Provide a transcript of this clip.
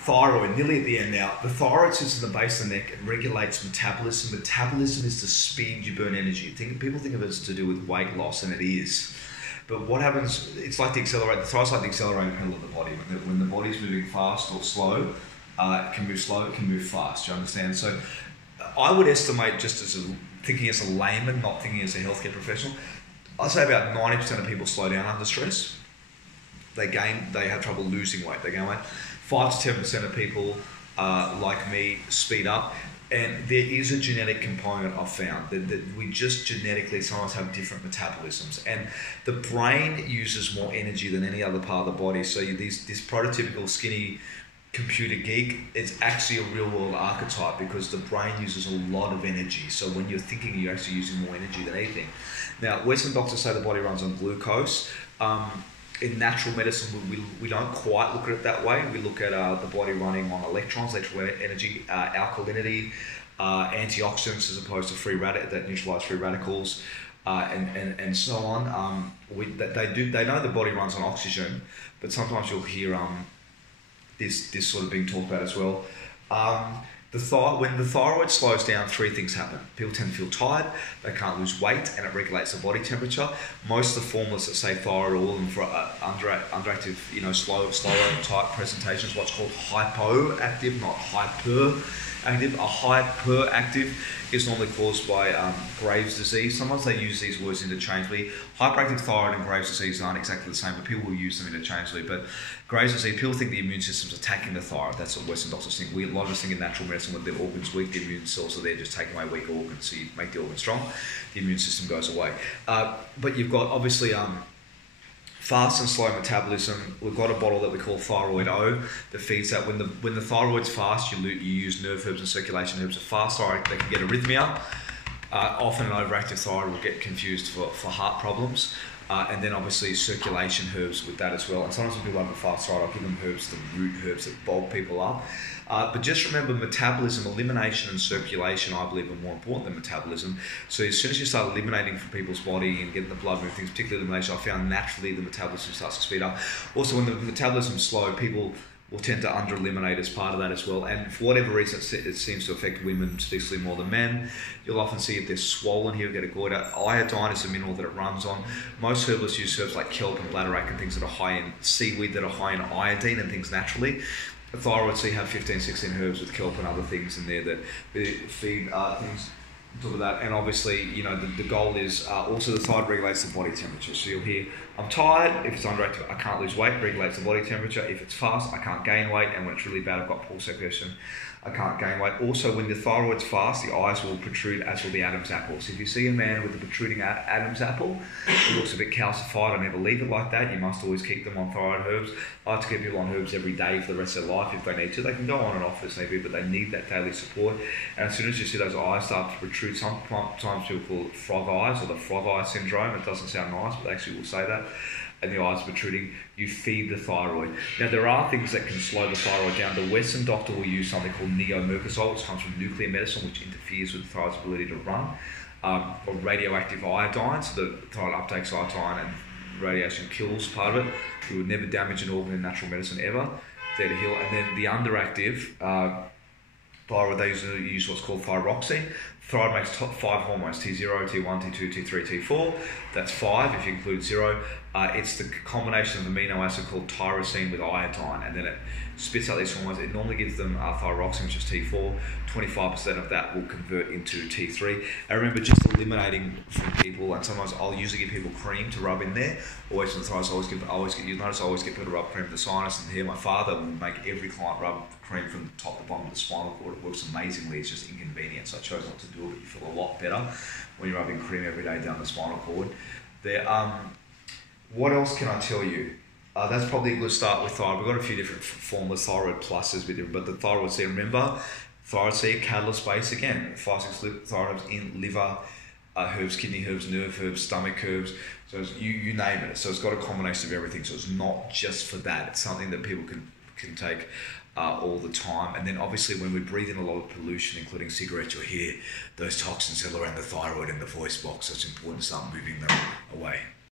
thyroid, nearly at the end now. The thyroid sits in the base of the neck and regulates metabolism. Metabolism is the speed you burn energy. People think of it as to do with weight loss, and it is. But what happens, it's like the accelerator, the thyroid's like the accelerator pedal of the body. When the body's moving fast or slow, it can move slow, it can move fast, do you understand? So I would estimate, just as thinking as a layman, not thinking as a healthcare professional, I'd say about 90% of people slow down under stress. They have trouble losing weight, they gain weight. 5 to 10% of people, like me, speed up. And there is a genetic component I've found that we just genetically sometimes have different metabolisms. And the brain uses more energy than any other part of the body. So this prototypical skinny computer geek, it's actually a real world archetype because the brain uses a lot of energy. So when you're thinking, you're actually using more energy than anything. Now, Western doctors say the body runs on glucose. In natural medicine, we don't quite look at it that way. We look at the body running on electrons, electrical energy, alkalinity, antioxidants as opposed to that neutralize free radicals, and so on. They know the body runs on oxygen, but sometimes you'll hear this sort of being talked about as well. When the thyroid slows down, 3 things happen. People tend to feel tired, they can't lose weight, and it regulates the body temperature. Most of the formulas that say thyroid are all in for underactive, slower type presentations, what's called hypoactive, not hyperactive. A hyperactive is normally caused by Graves' disease. Sometimes they use these words interchangeably. Hyperactive thyroid and Graves' disease aren't exactly the same, but people will use them interchangeably. But Graves' disease, people think the immune system's attacking the thyroid. That's what Western doctors think. A lot of us think in natural medicine when the organ's weak, the immune cells are there just taking away weak organs. So you make the organ strong, the immune system goes away. But you've got obviously fast and slow metabolism. We've got a bottle that we call Thyroid O that feeds that. When the thyroid's fast, you use nerve herbs and circulation herbs. A fast thyroid, they can get arrhythmia. Often an overactive thyroid will get confused for heart problems. And then obviously circulation herbs with that as well. And sometimes when people have a fast thyroid, I'll give them herbs, the root herbs that bulk people up. But just remember, metabolism, elimination and circulation, I believe, are more important than metabolism. So as soon as you start eliminating from people's body and getting the blood moving, things, particularly elimination, I found naturally the metabolism starts to speed up. Also, when the metabolism's slow, people will tend to under-eliminate as part of that as well. And for whatever reason, it seems to affect women particularly more than men. You'll often see if they're swollen here, get a goiter. Iodine is a mineral that it runs on. Most herbalists use herbs like kelp and bladderwrack and things that are high in seaweed that are high in iodine and things naturally. The thyroid, so you have 15, 16 herbs with kelp and other things in there that feed things on top of that. And obviously, the goal is also the thyroid regulates the body temperature. So you'll hear, I'm tired. If it's underactive, I can't lose weight, regulates the body temperature. If it's fast, I can't gain weight. And when it's really bad, I've got poor circulation, I can't gain weight. Also, when the thyroid's fast, the eyes will protrude, as will the Adam's apple. So if you see a man with a protruding Adam's apple, it looks a bit calcified. I never leave it like that. You must always keep them on thyroid herbs. I like to keep people on herbs every day for the rest of their life if they need to. They can go on and off as they do, but they need that daily support. And as soon as you see those eyes start to protrude, sometimes people call it frog eyes or the frog eye syndrome. It doesn't sound nice, but they actually will say that. And the eyes protruding, you feed the thyroid. Now, there are things that can slow the thyroid down. The Western doctor will use something called neomercazole, which comes from nuclear medicine, which interferes with the thyroid's ability to run, or radioactive iodine, so the thyroid uptakes iodine and radiation kills part of it. It would never damage an organ in natural medicine ever. There to heal. And then the underactive thyroid, they use what's called thyroxine. Thyroid makes 5 hormones, T0, T1, T2, T3, T4. That's 5 if you include 0. It's the combination of amino acid called tyrosine with iodine, and then it spits out these hormones. It normally gives them thyroxine, which is T4. 25% of that will convert into T3. And remember, just eliminating from people, and sometimes I'll usually give people cream to rub in there. Always on the thyroid, I always get people to rub cream to the sinus, and here my father will make every client rub cream from the top to bottom of the spinal cord. It works amazingly. It's just inconvenient, so I chose not to do it, but you feel a lot better when you're rubbing cream every day down the spinal cord. What else can I tell you? That's probably a good start with thyroid. We've got a few different formulas. Thyroid plus is a bit different, but the thyroid C, remember, thyroid C, catalyst base again, 5, 6 thyroid herbs in liver, herbs, kidney herbs, nerve herbs, stomach herbs. So you name it. So it's got a combination of everything. So it's not just for that. It's something that people can take all the time. And then obviously when we breathe in a lot of pollution, including cigarettes, you'll hear those toxins all around the thyroid and the voice box. So it's important to start moving them away.